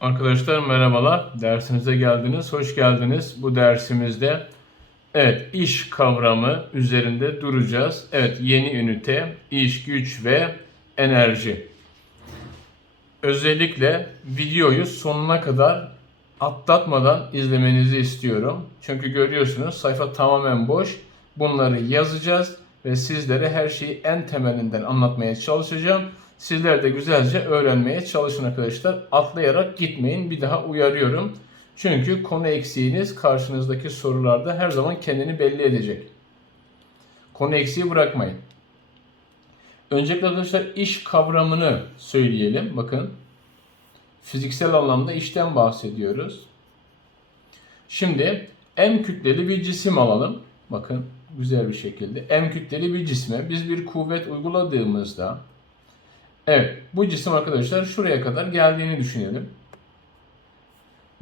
Arkadaşlar merhabalar. Dersimize geldiniz. Hoş geldiniz. Bu dersimizde evet iş kavramı üzerinde duracağız. Evet yeni ünite iş, güç ve enerji. Özellikle videoyu sonuna kadar atlatmadan izlemenizi istiyorum. Çünkü görüyorsunuz sayfa tamamen boş. Bunları yazacağız ve sizlere her şeyi en temelinden anlatmaya çalışacağım. Sizler de güzelce öğrenmeye çalışın arkadaşlar. Atlayarak gitmeyin. Bir daha uyarıyorum. Çünkü konu eksiğiniz karşınızdaki sorularda her zaman kendini belli edecek. Konu eksiği bırakmayın. Öncelikle arkadaşlar iş kavramını söyleyelim. Bakın. Fiziksel anlamda işten bahsediyoruz. Şimdi M kütleli bir cisim alalım. Bakın güzel bir şekilde. M kütleli bir cisme biz bir kuvvet uyguladığımızda Evet, bu cisim arkadaşlar şuraya kadar geldiğini düşünelim.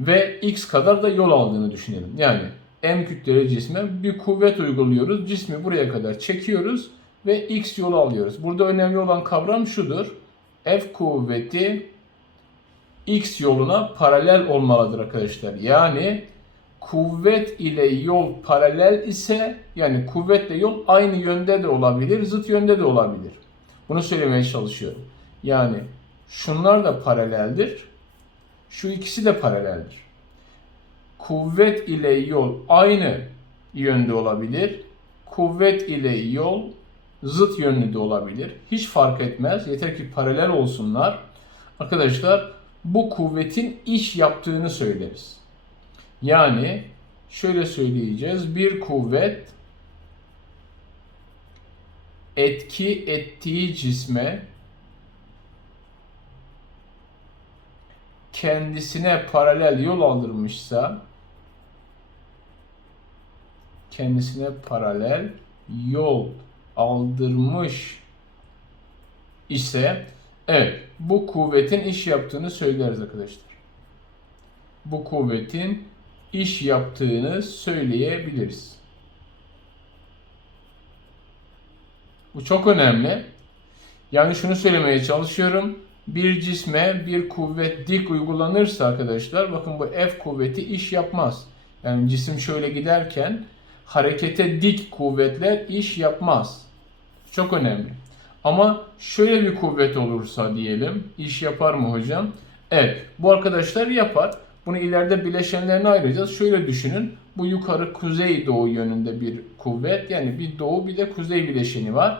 Ve x kadar da yol aldığını düşünelim. Yani m kütleli cisme bir kuvvet uyguluyoruz. Cismi buraya kadar çekiyoruz ve x yolu alıyoruz. Burada önemli olan kavram şudur. F kuvveti x yoluna paralel olmalıdır arkadaşlar. Yani kuvvet ile yol paralel ise yani kuvvetle yol aynı yönde de olabilir, zıt yönde de olabilir. Bunu söylemeye çalışıyorum. Yani şunlar da paraleldir. Şu ikisi de paraleldir. Kuvvet ile yol aynı yönde olabilir. Kuvvet ile yol zıt yönlü de olabilir. Hiç fark etmez. Yeter ki paralel olsunlar. Arkadaşlar bu kuvvetin iş yaptığını söyleriz. Yani şöyle söyleyeceğiz. Bir kuvvet etki ettiği cisme kendisine paralel yol aldırmışsa kendisine paralel yol aldırmış ise evet bu kuvvetin iş yaptığını söyleriz arkadaşlar. Bu kuvvetin iş yaptığını söyleyebiliriz. Bu çok önemli. Yani şunu söylemeye çalışıyorum. Bir cisme bir kuvvet dik uygulanırsa arkadaşlar bakın bu F kuvveti iş yapmaz. Yani cisim şöyle giderken harekete dik kuvvetler iş yapmaz. Çok önemli. Ama şöyle bir kuvvet olursa diyelim iş yapar mı hocam? Evet bu arkadaşlar yapar. Bunu ileride bileşenlerine ayıracağız. Şöyle düşünün. Bu yukarı kuzey doğu yönünde bir kuvvet. Yani bir doğu bir de kuzey bileşeni var.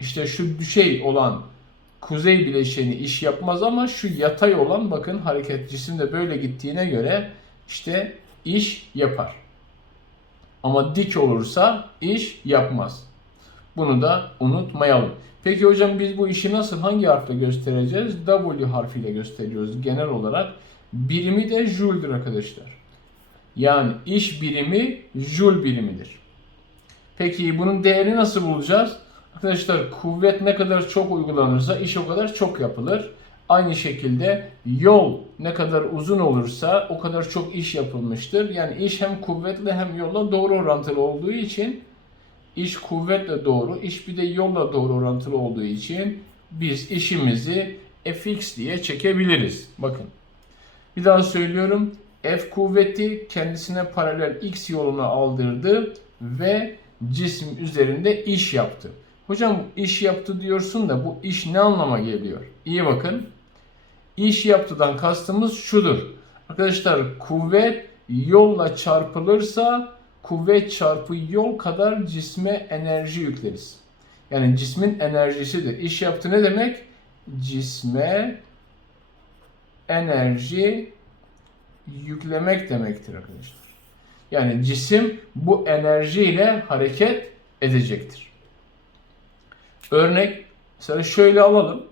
İşte şu düşey olan kuzey bileşeni iş yapmaz ama şu yatay olan bakın hareket cisimde böyle gittiğine göre işte iş yapar. Ama dik olursa iş yapmaz. Bunu da unutmayalım. Peki hocam biz bu işi nasıl hangi harfle göstereceğiz? W harfiyle gösteriyoruz genel olarak. Birimi de joule'dur arkadaşlar. Yani iş birimi joule birimidir. Peki bunun değerini nasıl bulacağız? Arkadaşlar kuvvet ne kadar çok uygulanırsa iş o kadar çok yapılır. Aynı şekilde yol ne kadar uzun olursa o kadar çok iş yapılmıştır. Yani iş hem kuvvetle hem yolla doğru orantılı olduğu için iş kuvvetle doğru, iş bir de yolla doğru orantılı olduğu için biz işimizi fx diye çekebiliriz. Bakın. Bir daha söylüyorum. F kuvveti kendisine paralel x yolunu aldırdı ve cisim üzerinde iş yaptı. Hocam iş yaptı diyorsun da bu iş ne anlama geliyor? İyi bakın. İş yaptıdan kastımız şudur. Arkadaşlar kuvvet yolla çarpılırsa kuvvet çarpı yol kadar cisme enerji yükleriz. Yani cismin enerjisidir. İş yaptı ne demek? Cisme enerji yüklemek demektir arkadaşlar. Yani cisim bu enerjiyle hareket edecektir. Örnek mesela şöyle alalım.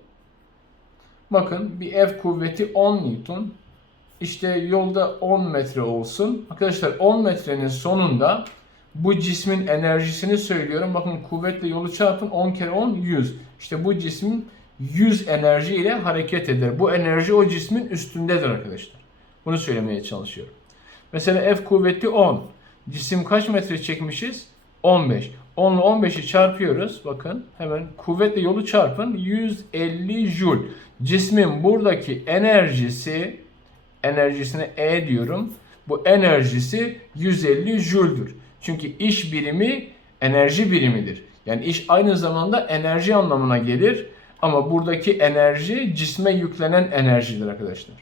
Bakın bir F kuvveti 10 Newton. İşte yolda 10 metre olsun. Arkadaşlar 10 metrenin sonunda bu cismin enerjisini söylüyorum. Bakın kuvvetle yolu çarpın 10 kere 10 100. İşte bu cismin 100 enerji ile hareket eder. Bu enerji o cismin üstündedir arkadaşlar. Bunu söylemeye çalışıyorum. Mesela F kuvveti 10. Cisim kaç metre çekmişiz? 15. 10 ile 15'i çarpıyoruz. Bakın hemen kuvvetle yolu çarpın. 150 joule. Cismin buradaki enerjisi enerjisine E diyorum. Bu enerjisi 150 jüldür. Çünkü iş birimi enerji birimidir. Yani iş aynı zamanda enerji anlamına gelir. Ama buradaki enerji cisme yüklenen enerjidir arkadaşlar.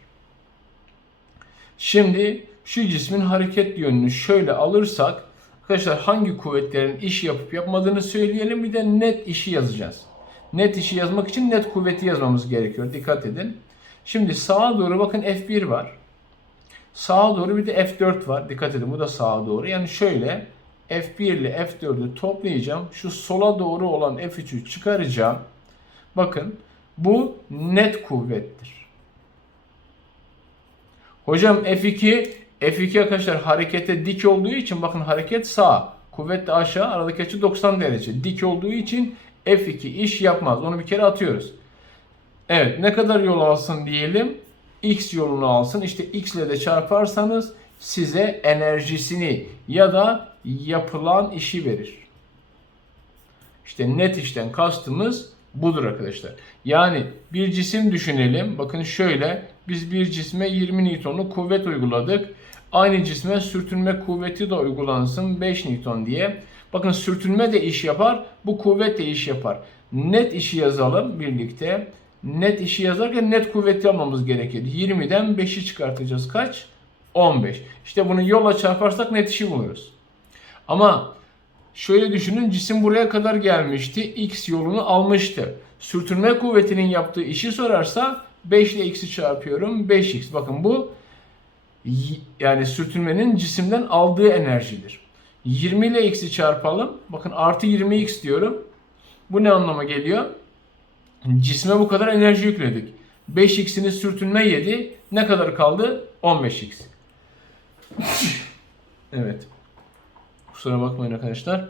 Şimdi şu cismin hareket yönünü şöyle alırsak arkadaşlar hangi kuvvetlerin iş yapıp yapmadığını söyleyelim bir de net işi yazacağız. Net işi yazmak için net kuvveti yazmamız gerekiyor. Dikkat edin. Şimdi sağa doğru bakın F1 var. Sağa doğru bir de F4 var. Dikkat edin bu da sağa doğru. Yani şöyle F1 ile F4'ü toplayacağım. Şu sola doğru olan F3'ü çıkaracağım. Bakın bu net kuvvettir. Hocam F2 F2 arkadaşlar harekete dik olduğu için bakın hareket sağ. Kuvvet de aşağı. Aradaki açı 90 derece. Dik olduğu için F2 iş yapmaz. Onu bir kere atıyoruz. Evet ne kadar yol alsın diyelim. X yolunu alsın. İşte X ile de çarparsanız size enerjisini ya da yapılan işi verir. İşte net işten kastımız budur arkadaşlar. Yani bir cisim düşünelim. Bakın şöyle biz bir cisme 20 Newton'lu kuvvet uyguladık. Aynı cisme sürtünme kuvveti de uygulansın 5 Newton diye. Bakın sürtünme de iş yapar, bu kuvvet de iş yapar. Net işi yazalım birlikte. Net işi yazarken net kuvveti almamız gerekir. 20'den 5'i çıkartacağız. Kaç? 15. İşte bunu yola çarparsak net işi buluruz. Ama şöyle düşünün cisim buraya kadar gelmişti. X yolunu almıştı. Sürtünme kuvvetinin yaptığı işi sorarsa 5 ile x'i çarpıyorum. 5x. Bakın bu yani sürtünmenin cisimden aldığı enerjidir. 20 ile x'i çarpalım. Bakın artı 20x diyorum. Bu ne anlama geliyor? Cisme bu kadar enerji yükledik. 5x'ini sürtünme yedi. Ne kadar kaldı? 15x. evet. Kusura bakmayın arkadaşlar.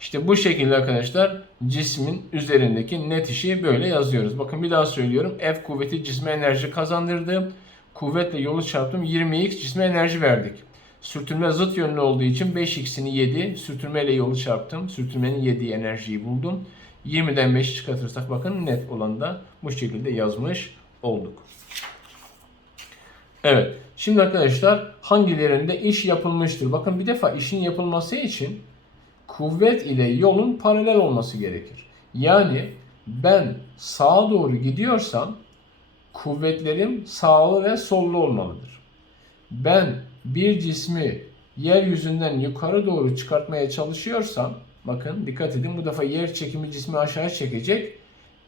İşte bu şekilde arkadaşlar cismin üzerindeki net işi böyle yazıyoruz. Bakın bir daha söylüyorum. F kuvveti cisme enerji kazandırdı. Kuvvetle yolu çarptım. 20x cisme enerji verdik. Sürtünme zıt yönlü olduğu için 5x'ini 7. Sürtünmeyle yolu çarptım. Sürtünmenin yediği enerjiyi buldum. 20'den 5 çıkartırsak bakın net olan da bu şekilde yazmış olduk. Evet. Şimdi arkadaşlar hangilerinde iş yapılmıştır? Bakın bir defa işin yapılması için kuvvet ile yolun paralel olması gerekir. Yani ben sağa doğru gidiyorsam kuvvetlerim sağlı ve sollu olmalıdır. Ben bir cismi yeryüzünden yukarı doğru çıkartmaya çalışıyorsam bakın dikkat edin bu defa yer çekimi cismi aşağı çekecek.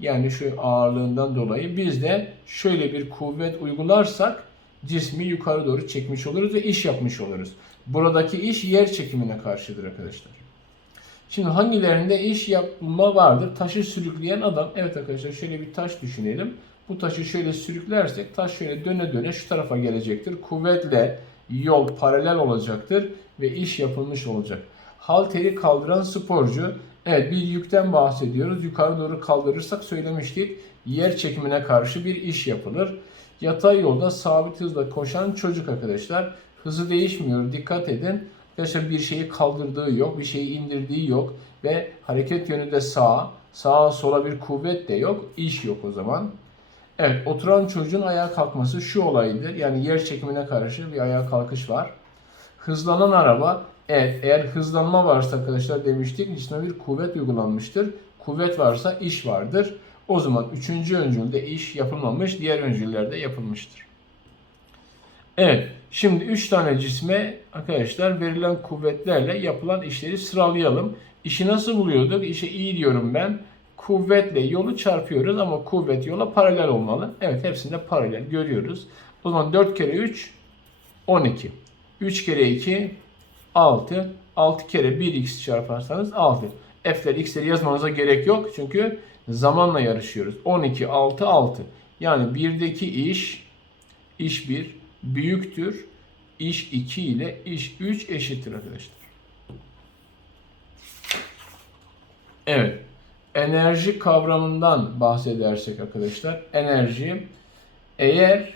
Yani şu ağırlığından dolayı biz de şöyle bir kuvvet uygularsak cismi yukarı doğru çekmiş oluruz ve iş yapmış oluruz. Buradaki iş yer çekimine karşıdır arkadaşlar. Şimdi hangilerinde iş yapma vardır? Taşı sürükleyen adam. Evet arkadaşlar şöyle bir taş düşünelim. Bu taşı şöyle sürüklersek taş şöyle döne döne şu tarafa gelecektir. Kuvvetle yol paralel olacaktır ve iş yapılmış olacak. Halteri kaldıran sporcu. Evet bir yükten bahsediyoruz. Yukarı doğru kaldırırsak söylemiştik. Yer çekimine karşı bir iş yapılır. Yatay yolda sabit hızla koşan çocuk arkadaşlar. Hızı değişmiyor. Dikkat edin. Arkadaşlar bir şeyi kaldırdığı yok, bir şeyi indirdiği yok ve hareket yönü de sağa, sağa sola bir kuvvet de yok, iş yok o zaman. Evet, oturan çocuğun ayağa kalkması şu olaydır. Yani yer çekimine karşı bir ayağa kalkış var. Hızlanan araba, evet eğer hızlanma varsa arkadaşlar demiştik, cisme bir kuvvet uygulanmıştır. Kuvvet varsa iş vardır. O zaman üçüncü öncülde iş yapılmamış, diğer öncüllerde yapılmıştır. Evet, şimdi 3 tane cisme arkadaşlar verilen kuvvetlerle yapılan işleri sıralayalım. İşi nasıl buluyorduk? İşe iyi diyorum ben. Kuvvetle yolu çarpıyoruz ama kuvvet yola paralel olmalı. Evet hepsinde paralel görüyoruz. O zaman 4 kere 3 12. 3 kere 2 6. 6 kere 1x çarparsanız 6. F'leri x'leri yazmanıza gerek yok. Çünkü zamanla yarışıyoruz. 12 6 6. Yani birdeki iş iş 1 büyüktür. İş 2 ile iş 3 eşittir arkadaşlar. Evet. Enerji kavramından bahsedersek arkadaşlar. Enerji eğer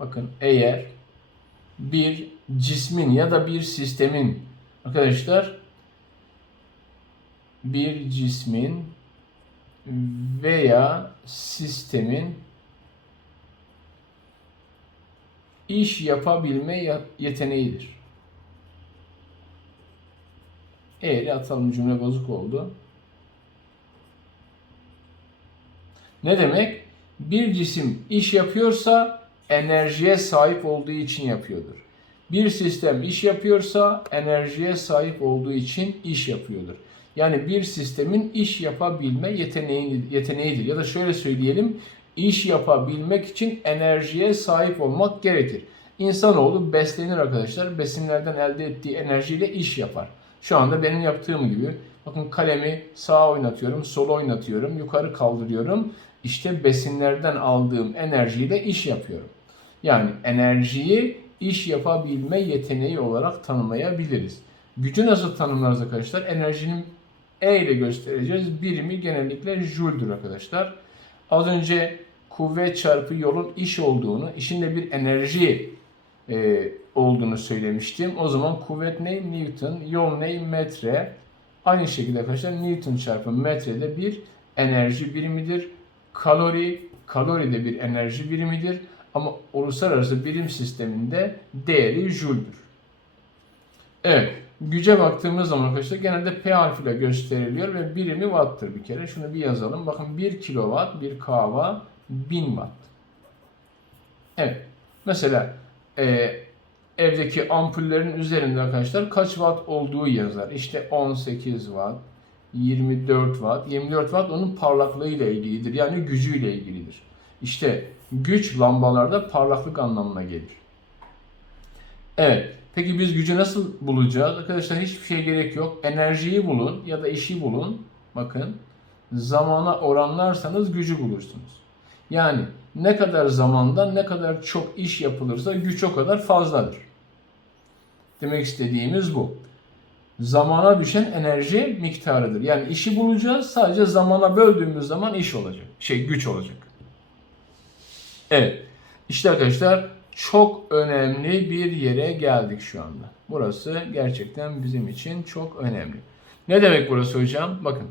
bakın eğer bir cismin ya da bir sistemin arkadaşlar bir cismin veya sistemin iş yapabilme ya- yeteneğidir. Eğri atalım cümle bozuk oldu. Ne demek? Bir cisim iş yapıyorsa enerjiye sahip olduğu için yapıyordur. Bir sistem iş yapıyorsa enerjiye sahip olduğu için iş yapıyordur. Yani bir sistemin iş yapabilme yeteneği, yeteneğidir. Ya da şöyle söyleyelim, iş yapabilmek için enerjiye sahip olmak gerekir. İnsanoğlu beslenir arkadaşlar. Besinlerden elde ettiği enerjiyle iş yapar. Şu anda benim yaptığım gibi bakın kalemi sağa oynatıyorum, sola oynatıyorum, yukarı kaldırıyorum. İşte besinlerden aldığım enerjiyle iş yapıyorum. Yani enerjiyi iş yapabilme yeteneği olarak tanımlayabiliriz. Gücü nasıl tanımlarız arkadaşlar? Enerjinin E ile göstereceğiz. Birimi genellikle Joule'dur arkadaşlar. Az önce kuvvet çarpı yolun iş olduğunu, işin de bir enerji e, olduğunu söylemiştim. O zaman kuvvet ne? Newton, yol ne? Metre. Aynı şekilde arkadaşlar Newton çarpı metre de bir enerji birimidir. Kalori, kalori de bir enerji birimidir. Ama uluslararası birim sisteminde değeri Joule'dur. Evet, güce baktığımız zaman arkadaşlar genelde P harfiyle gösteriliyor ve birimi watt'tır bir kere. Şunu bir yazalım. Bakın 1 kilowatt, 1 kW, 1000 watt. Evet, mesela e, evdeki ampullerin üzerinde arkadaşlar kaç watt olduğu yazar. İşte 18 watt, 24 watt. 24 watt onun parlaklığıyla ilgilidir. Yani gücüyle ilgilidir. İşte güç lambalarda parlaklık anlamına gelir. Evet. Peki biz gücü nasıl bulacağız? Arkadaşlar hiçbir şey gerek yok. Enerjiyi bulun ya da işi bulun. Bakın. Zamana oranlarsanız gücü bulursunuz. Yani ne kadar zamanda ne kadar çok iş yapılırsa güç o kadar fazladır. Demek istediğimiz bu. Zamana düşen enerji miktarıdır. Yani işi bulacağız. Sadece zamana böldüğümüz zaman iş olacak. Şey güç olacak. Evet. İşte arkadaşlar çok önemli bir yere geldik şu anda. Burası gerçekten bizim için çok önemli. Ne demek burası hocam? Bakın.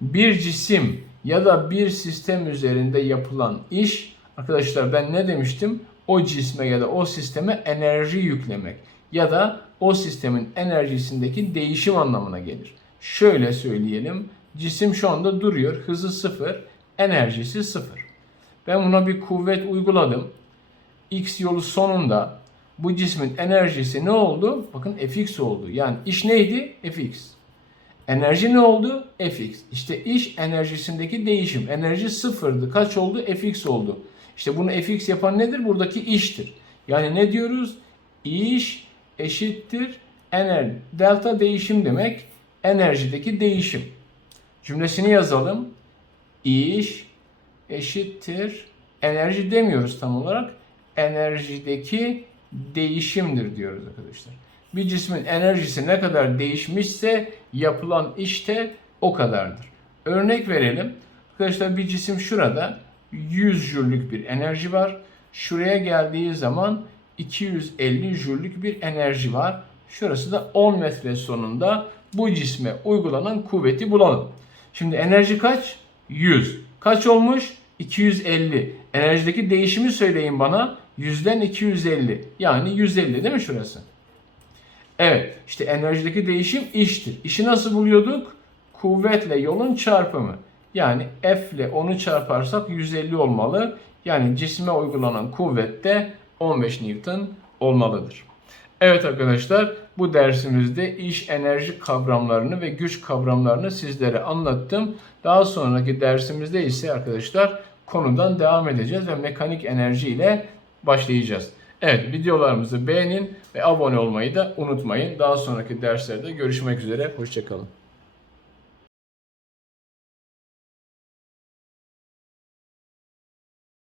Bir cisim ya da bir sistem üzerinde yapılan iş arkadaşlar ben ne demiştim? O cisme ya da o sisteme enerji yüklemek ya da o sistemin enerjisindeki değişim anlamına gelir. Şöyle söyleyelim. Cisim şu anda duruyor. Hızı sıfır, enerjisi sıfır. Ben buna bir kuvvet uyguladım. X yolu sonunda bu cismin enerjisi ne oldu? Bakın Fx oldu. Yani iş neydi? Fx. Enerji ne oldu? Fx. İşte iş enerjisindeki değişim. Enerji sıfırdı. Kaç oldu? Fx oldu. İşte bunu Fx yapan nedir? Buradaki iştir. Yani ne diyoruz? İş eşittir enerji. Delta değişim demek enerjideki değişim. Cümlesini yazalım. İş eşittir enerji demiyoruz tam olarak. Enerjideki değişimdir diyoruz arkadaşlar. Bir cismin enerjisi ne kadar değişmişse yapılan iş de o kadardır. Örnek verelim. Arkadaşlar bir cisim şurada 100 jüllük bir enerji var. Şuraya geldiği zaman 250 jüllük bir enerji var. Şurası da 10 metre sonunda bu cisme uygulanan kuvveti bulalım. Şimdi enerji kaç? 100. Kaç olmuş? 250. Enerjideki değişimi söyleyin bana. 100'den 250. Yani 150 değil mi şurası? Evet. işte enerjideki değişim iştir. İşi nasıl buluyorduk? Kuvvetle yolun çarpımı. Yani F ile onu çarparsak 150 olmalı. Yani cisme uygulanan kuvvet de 15 Newton olmalıdır. Evet arkadaşlar bu dersimizde iş enerji kavramlarını ve güç kavramlarını sizlere anlattım. Daha sonraki dersimizde ise arkadaşlar konudan devam edeceğiz ve mekanik enerji ile başlayacağız. Evet videolarımızı beğenin ve abone olmayı da unutmayın. Daha sonraki derslerde görüşmek üzere. Hoşçakalın.